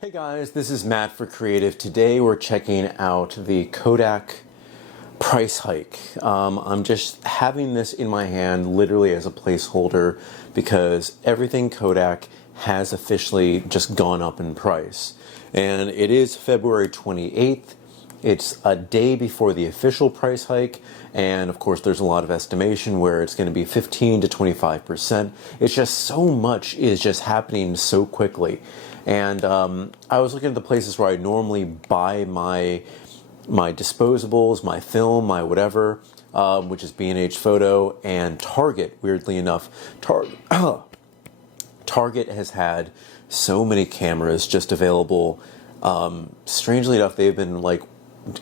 Hey guys, this is Matt for Creative. Today we're checking out the Kodak price hike. I'm just having this in my hand literally as a placeholder because everything Kodak has officially just gone up in price. And it is February 28th. It's a day before the official price hike, and of course there's a lot of estimation where it's going to be 15 to 25%. It's just so much is just happening so quickly. And I was looking at the places where I normally buy my disposables, my film, my whatever, which is B&H Photo, and Target, weirdly enough. Target has had so many cameras just available. Strangely enough, they've been like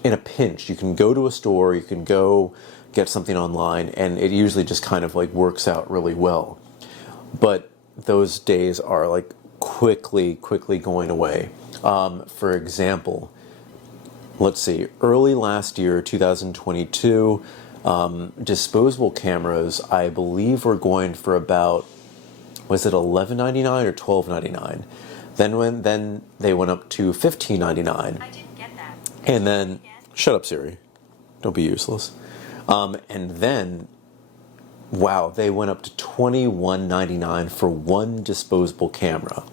in a pinch. You can go to a store, you can go get something online, and it usually just kind of like works out really well. But those days are like quickly going away. For example, let's see, early last year, 2022, disposable cameras, I believe, were going for about, was it $11.99 or $12.99? Then they went up to $15.99. I didn't get that. And then, shut up, Siri. Don't be useless. And then, wow, they went up to $21.99 for one disposable camera.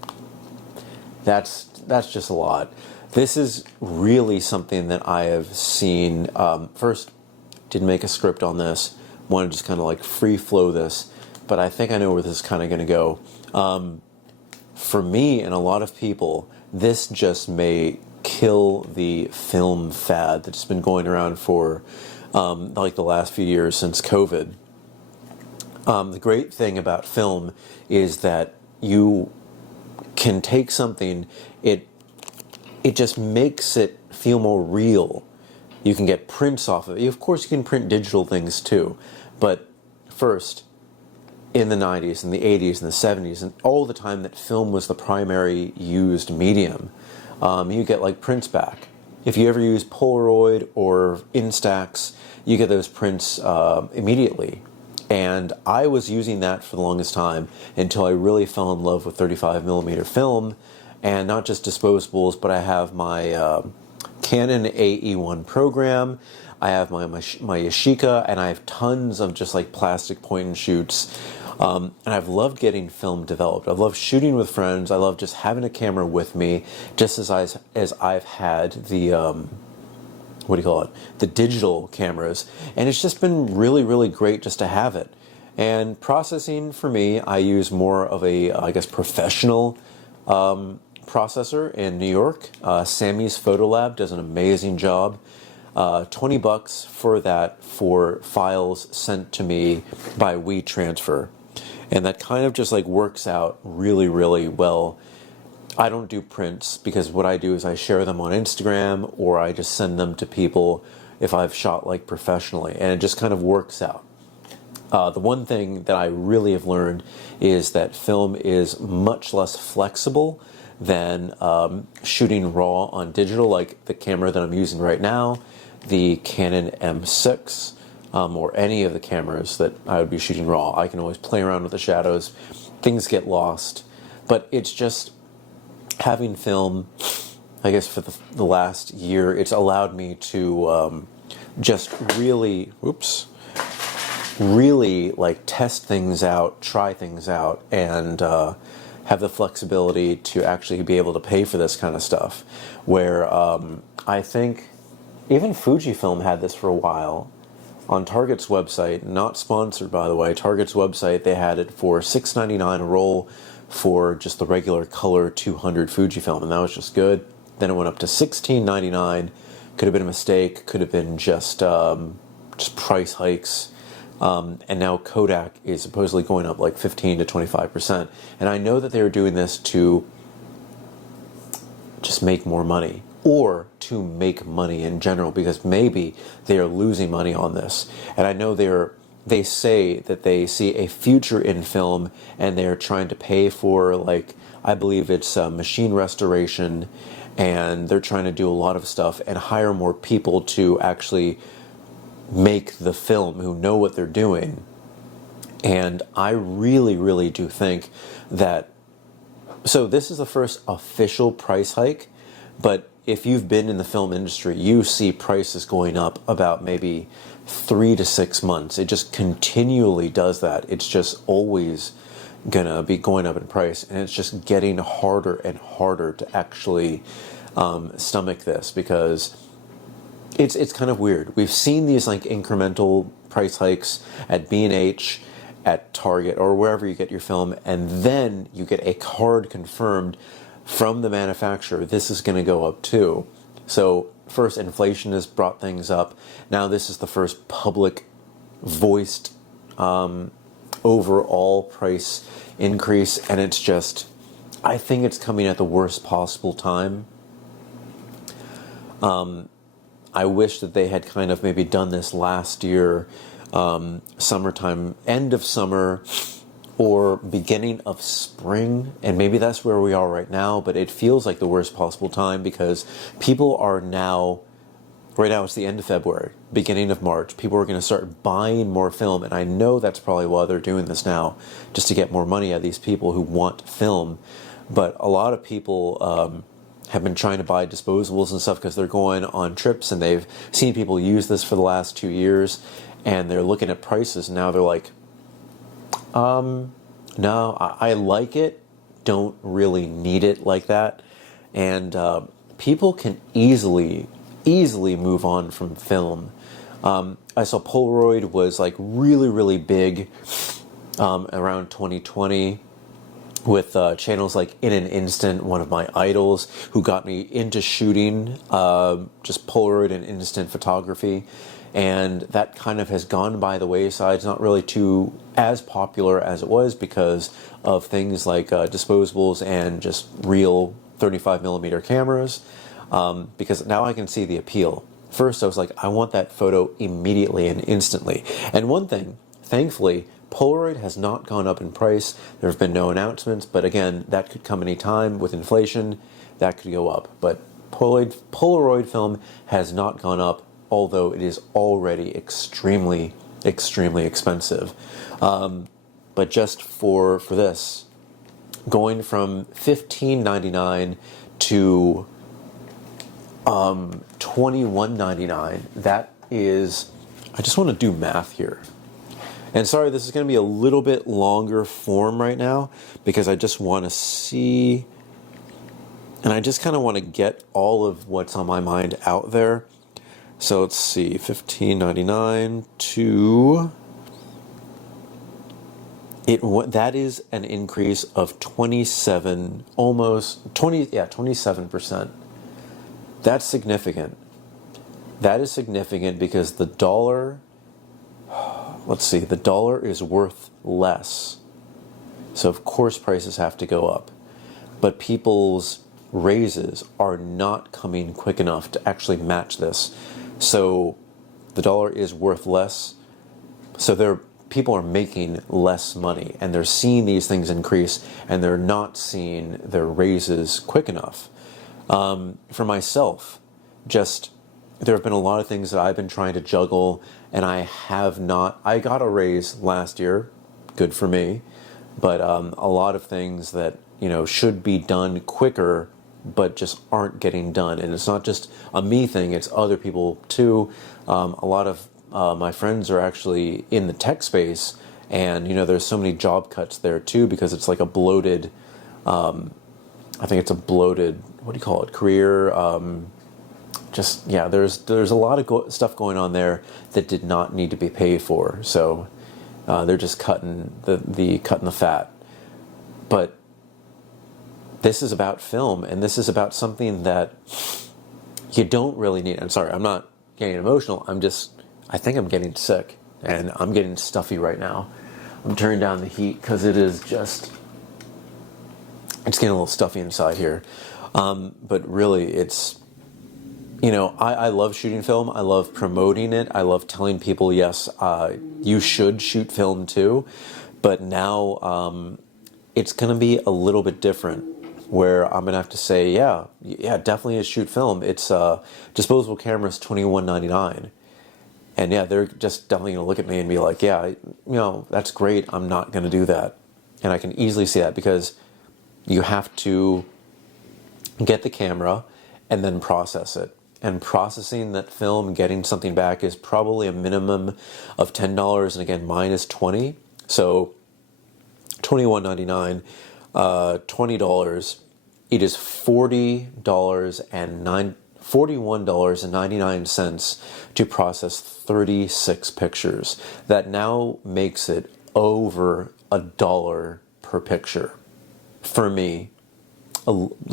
That's just a lot. This is really something that I have seen. First, didn't make a script on this. Want to just kind of like free flow this, but I think I know where this is kind of going to go. For me and a lot of people, this just may kill the film fad that's been going around for like the last few years since COVID. The great thing about film is that you can take something, it just makes it feel more real. You can get prints off of it. Of course, you can print digital things too, but first, in the 90s and the 80s and the 70s and all the time that film was the primary used medium, you get like prints back. If you ever use Polaroid or Instax, you get those prints immediately. And I was using that for the longest time until I really fell in love with 35mm film, and not just disposables, but I have my Canon AE1 program, I have my Yashica, and I have tons of just like plastic point and shoots. And I've loved getting film developed. I've loved shooting with friends. I love just having a camera with me, just as I've had the what do you call it? The digital cameras, and it's just been really great just to have it. And processing for me, I use more of a, I guess, professional processor in New York. Sammy's Photo Lab does an amazing job. $20 for that for files sent to me by WeTransfer. And that kind of just like works out really well. I don't do prints because what I do is I share them on Instagram, or I just send them to people if I've shot like professionally, and it just kind of works out. The one thing that I really have learned is that film is much less flexible than shooting raw on digital, like the camera that I'm using right now, the Canon M6, or any of the cameras that I would be shooting raw. I can always play around with the shadows, things get lost, but it's just having film, I guess for the last year, it's allowed me to just really like test things out, try things out, and have the flexibility to actually be able to pay for this kind of stuff. Where I think even Fujifilm had this for a while. On Target's website, not sponsored by the way, Target's website, they had it for $6.99 a roll for just the regular color 200 Fujifilm, and that was just good. Then it went up to $16.99. Could have been a mistake, could have been just price hikes. And now Kodak is supposedly going up like 15 to 25%. And I know that they were doing this to just make more money, or to make money in general, because maybe they are losing money on this. And I know they say that they see a future in film, and they're trying to pay for, like, I believe it's machine restoration, and they're trying to do a lot of stuff and hire more people to actually make the film who know what they're doing. And I really do think that So this is the first official price hike, but if you've been in the film industry, you see prices going up about maybe 3 to 6 months. It just continually does that. It's just always gonna be going up in price, and it's just getting harder and harder to actually stomach this, because it's kind of weird. We've seen these like incremental price hikes at B&H, at Target, or wherever you get your film, and then you get a card confirmed from the manufacturer, this is going to go up too. So first, inflation has brought things up. Now this is the first public voiced overall price increase, and it's just, I think it's coming at the worst possible time. I wish that they had kind of maybe done this last year, summertime, end of summer or beginning of spring, and maybe that's where we are right now, but it feels like the worst possible time, because people are now, right now it's the end of February, beginning of March, people are going to start buying more film, and I know that's probably why they're doing this now, just to get more money out of these people who want film. But a lot of people have been trying to buy disposables and stuff because they're going on trips, and they've seen people use this for the last 2 years, and they're looking at prices, and now they're like, no, I like it, don't really need it like that. And people can easily move on from film. I saw Polaroid was like really big around 2020, with channels like In an Instant, one of my idols, who got me into shooting just Polaroid and instant photography. And that kind of has gone by the wayside. It's not really too as popular as it was because of things like disposables and just real 35mm cameras, because now I can see the appeal. First I was like, I want that photo immediately and instantly. And one thing, thankfully, Polaroid has not gone up in price. There have been no announcements, but again, that could come any time. With inflation, that could go up. But Polaroid film has not gone up, although it is already extremely expensive. But just for this, going from $15.99 to $21.99, that is, I just want to do math here. And sorry, this is going to be a little bit longer form right now, because I just want to see, and I just kind of want to get all of what's on my mind out there. So let's see, $15.99 to that is an increase of 27%. That's significant. That is significant because the dollar, let's see, the dollar is worth less. So of course prices have to go up. But people's raises are not coming quick enough to actually match this. So the dollar is worth less. So people are making less money, and they're seeing these things increase, and they're not seeing their raises quick enough. For myself, just there have been a lot of things that I've been trying to juggle, and I got a raise last year, good for me, but a lot of things that should be done quicker but just aren't getting done. And it's not just a me thing, it's other people too. A lot of my friends are actually in the tech space, and there's so many job cuts there too, because it's like a bloated, I think it's a bloated, what do you call it, career, there's a lot of stuff going on there that did not need to be paid for. So they're just cutting the fat. But this is about film, and this is about something that you don't really need. I'm sorry, I'm not getting emotional. I think I'm getting sick, and I'm getting stuffy right now. I'm turning down the heat because it's getting a little stuffy inside here. But really, it's, I love shooting film. I love promoting it. I love telling people, yes, you should shoot film too. But now it's going to be a little bit different, where I'm going to have to say, yeah, definitely shoot film. It's disposable cameras, $21.99. And yeah, they're just definitely going to look at me and be like, yeah, that's great. I'm not going to do that. And I can easily see that, because You have to get the camera and then process it. And processing that film, getting something back is probably a minimum of $10, and again, mine is $20. So $21.99, $20. It is $41.99 to process 36 pictures. That now makes it over $1 per picture for me.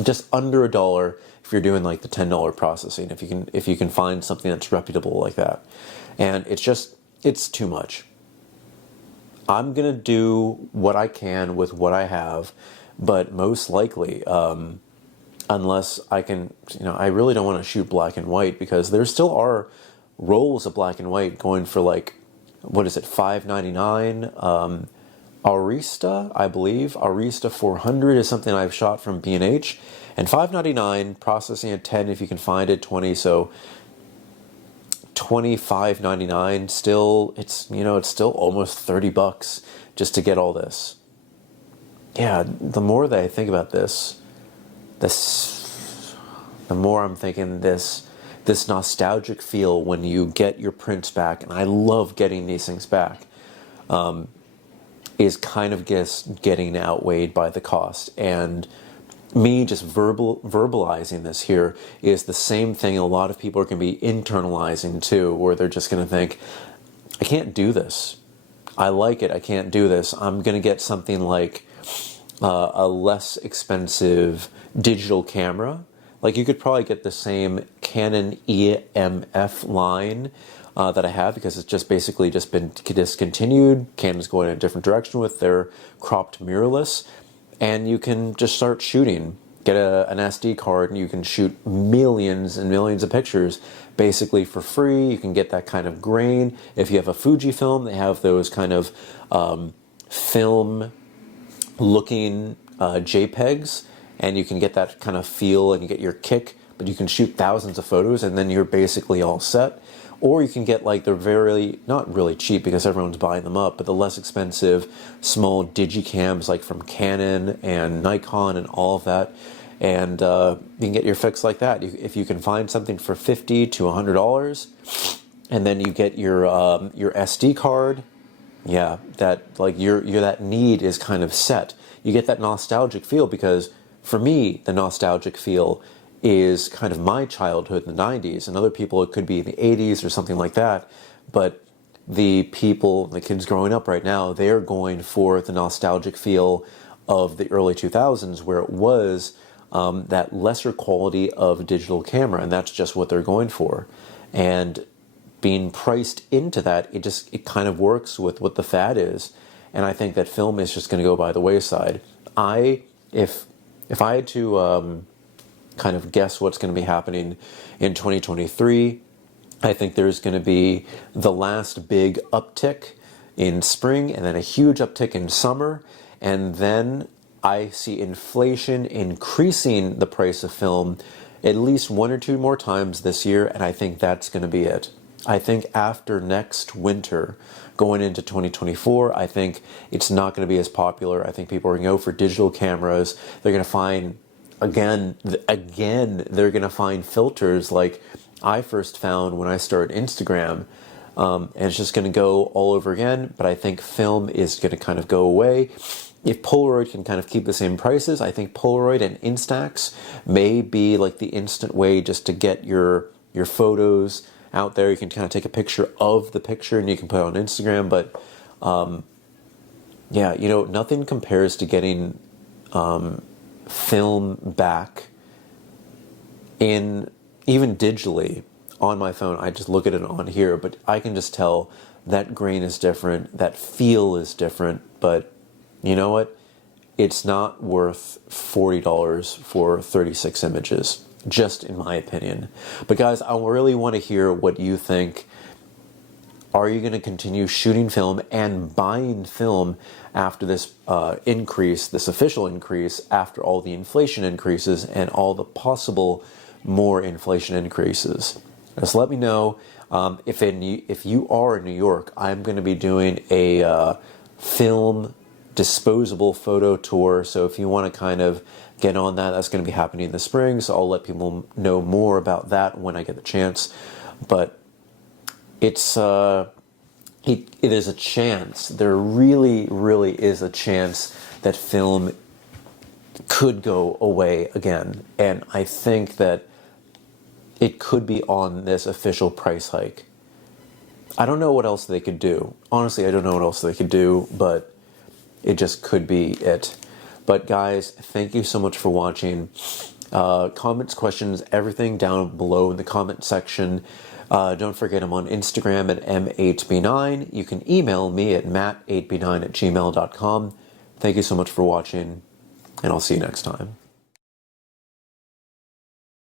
Just under $1 if you're doing like the $10 processing, if you can find something that's reputable like that. And it's too much. I'm gonna do what I can with what I have, but most likely, unless I can, I really don't want to shoot black and white, because there still are rolls of black and white going for like, what is it, $5.99? Arista, I believe, Arista 400 is something I've shot from B&H, and $5.99, processing at 10 if you can find it, 20, so $25.99. Still, it's still almost $30 just to get all this. Yeah, the more that I think about this, the more I'm thinking this nostalgic feel when you get your prints back, and I love getting these things back, is kind of getting outweighed by the cost. And me just verbalizing this here is the same thing a lot of people are going to be internalizing too, where they're just going to think, I can't do this. I like it, I can't do this. I'm going to get something like a less expensive digital camera. Like, you could probably get the same Canon EMF line that I have, because it's just basically just been discontinued. Canon's going in a different direction with their cropped mirrorless, and you can just start shooting. Get an SD card and you can shoot millions and millions of pictures basically for free. You can get that kind of grain. If you have a Fujifilm, they have those kind of film looking JPEGs, and you can get that kind of feel and you get your kick, but you can shoot thousands of photos and then you're basically all set. Or you can get like the not really cheap because everyone's buying them up, but the less expensive small digicams like from Canon and Nikon and all of that. And you can get your fix like that. If you can find something for $50 to $100, and then you get your SD card, yeah, that like your that need is kind of set. You get that nostalgic feel, because for me, the nostalgic feel is kind of my childhood in the 90s, and other people it could be in the 80s or something like that. But the kids growing up right now, they're going for the nostalgic feel of the early 2000s, where it was that lesser quality of digital camera, and that's just what they're going for. And being priced into that, it kind of works with what the fad is. And I think that film is just going to go by the wayside. If I had to kind of guess what's going to be happening in 2023, I think there's going to be the last big uptick in spring, and then a huge uptick in summer, and then I see inflation increasing the price of film at least one or two more times this year, and I think that's going to be it. I think after next winter, going into 2024, I think it's not going to be as popular. I think people are going to go for digital cameras. They're going to find, again, they're going to find filters like I first found when I started Instagram, and it's just going to go all over again. But I think film is going to kind of go away. If Polaroid can kind of keep the same prices, I think Polaroid and Instax may be like the instant way just to get your photos out there. You can kind of take a picture of the picture and you can put it on Instagram. But yeah, nothing compares to getting film back in, even digitally on my phone. I just look at it on here, but I can just tell that grain is different, that feel is different. But you know what? It's not worth $40 for 36 images, just in my opinion. But guys, I really want to hear what you think. Are you going to continue shooting film and buying film after this increase, this official increase, after all the inflation increases and all the possible more inflation increases? Just let me know. If you are in New York, I'm going to be doing a film disposable photo tour. So if you want to kind of get on that, that's going to be happening in the spring. So I'll let people know more about that when I get the chance. But it's it is a chance. There really, really is a chance that film could go away again. And I think that it could be on this official price hike. I don't know what else they could do. Honestly, I don't know what else they could do, but it just could be it. But guys, thank you so much for watching. Comments, questions, everything down below in the comment section. Don't forget I'm on Instagram at m8b9. You can email me at matt8b9@gmail.com. Thank you so much for watching, and I'll see you next time.